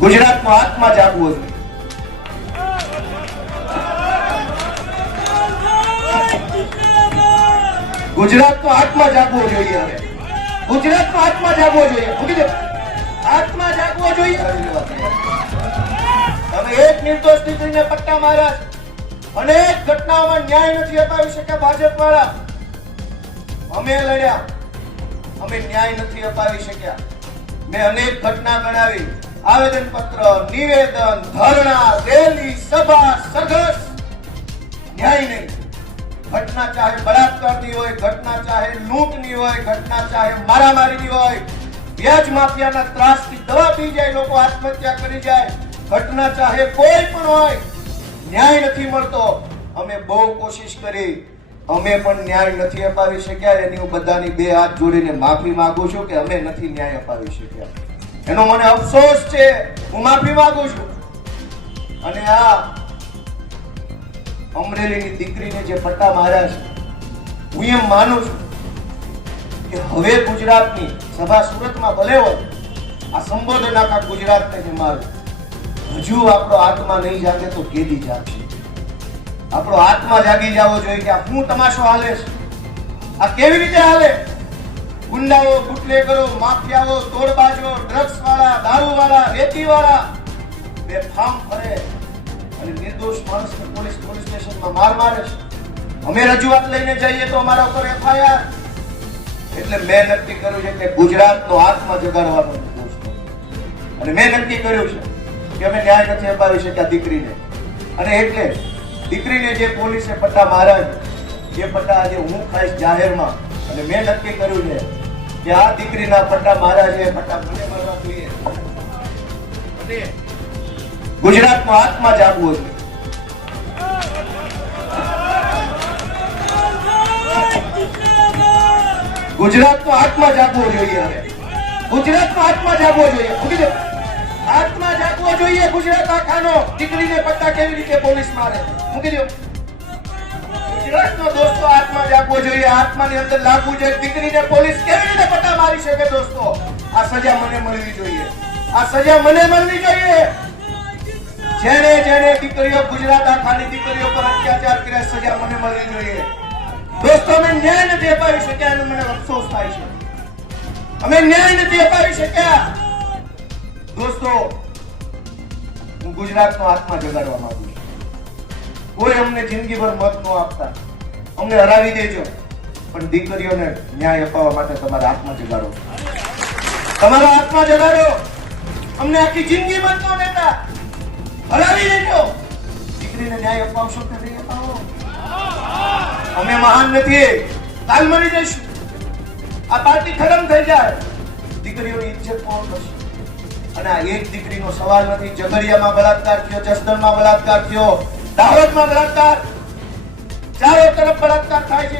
ગુજરાતનો આત્મા જાગવો જોઈએ ગુજરાતનો આત્મા જાગવો જોઈએ હવે. ગુજરાતનો આત્મા જાગવો જોઈએ. મૂકી દો. આત્મા જાગવો જોઈએ તમે એક નિર્દોષ દીકરીને પટ્ટા માર્યા છે. અનેક ઘટનાઓમાં ન્યાય નથી અપાવી શક્યા ભાજપ વાળા અમે લડ્યા. અમે ન્યાય નથી અપાવી શક્યા. મેં અનેક ઘટના ગણાવી. આવેદન પત્ર નિવેદન, ધરણા, રેલી, સભા સઘસ ન્યાય નહીં ઘટના ચાહે બળાત્કારની હોય, ઘટના ચાહે લૂંટની હોય, ઘટના ચાહે મારામારીની હોય, વ્યાજ માફિયાના ત્રાસથી દવા પી જાય, લોકો આત્મહત્યા કરી જાય. ઘટના ચાહે કોઈ પણ હોય, ન્યાય નથી મળતો. અમે બહુ કોશિશ કરી, અમે પણ ન્યાય નથી અપાવી શક્યા. એની હું બધાની બે હાથ જોડીને માફી માંગુ છું કે અમે નથી ન્યાય અપાવી શક્યા. એનો મને અફસોસ છે. હું માફી માંગુ છું. અને આ અમરેલીની દીકરીને જે પટ્ટા માર્યા છે, હું એમ માનું છું કે હવે ગુજરાતની સભા સુરતમાં ભલે હોય, આ સંબોધન આખા ગુજરાતને જે મારું. હજુ આપણો આત્મા નહીં જાગે તો કેદી જાગશે. આપણો આત્મા જાગી જવો જોઈએ કે આ શું તમાશો હાલે છે. આ કેવી રીતે હાલે? ગુંડાઓ, બુટલેગરો, માફિયાઓ, તોડબાજો, ડ્રગ્સ વાળા દારૂ વાળા રેતી વાળા બેફામ ફરે અને નિર્દોષ માણસને પોલીસ પોલીસ સ્ટેશનમાં માર મારે છે. અમે રજૂઆત લઈને જઈએ તો અમારા ઉપર એફઆઈઆર. એટલે મેં નક્કી કર્યું છે કે ગુજરાતનો આત્મા જગાડવાનો અને મેં નક્કી કર્યું છે કે અમે ન્યાય નથી અપાવી શક્યા દીકરીને. અને એટલે દીકરીને જે પોલીસે પટ્ટા માર્યા એ પટ્ટા આજે હું ખાઈશ જાહેરમાં. અને મેં નક્કી કર્યું છે કે આ દીકરીના પટ્ટા માર્યા છે પટ્ટા મને મારવા જોઈએ. ગુજરાતનો આત્મા જાગવો છે ગુજરાતનો આત્મા જાગવો જોઈએ હવે ગુજરાતનો આત્મા જાગવો જોઈએ મૂકી દો આત્મા જાગવો જોઈએ ગુજરાત આખાનો દીકરીને પટ્ટા કેવી રીતે પોલીસ મારે મૂકી દો ગુજરાતનો દોસ્તો આત્મા જાગવો જોઈએ આત્માની અંદર લાગવું જોઈએ દીકરીને પોલીસ કેવી રીતે પટ્ટા મારી શકે દોસ્તો આ સજા મને મળવી જોઈએ આ સજા મને મળવી જોઈએ. જેને જેને દીકરીઓ ગુજરાત આખાની દીકરીઓ પર અત્યાચાર કર્યા, સજા મને મળવી જોઈએ. દોસ્તો, અમે ન્યાય નથી અપાવી શક્યા અને મને અફસોસ થાય છે. અમે ન્યાય નથી અપાવી શક્યા. દોસ્તો, હું ગુજરાતનો આત્મા જગાડવા માંગુ છું. કોઈ અમને જિંદગીભર મત ન આપતા. અમને હરાવી દેજો. પણ દીકરીઓને ન્યાય અપાવવા માટે તમારા આત્મા જગાડો. તમારા આત્મા જગાડો. અમને આખી જિંદગી બનતો નેતા હરાવી દેજો દીકરીને ન્યાય અપાવશો કે નહીં અપાવો અમે મહાન નથી. કાલ મરી જઈશું. આ પાર્ટી ખતમ થઈ જાય. દીકરીઓની ઇજ્જત કોણ કરશે? અને આ એક દીકરીનો સવાલ નથી. ઝઘડિયામાં બળાત્કાર થયો, જસદણમાં બળાત્કાર થયો, દાહોદમાં બળાત્કાર. ચારે તરફ બળાત્કાર થાય છે.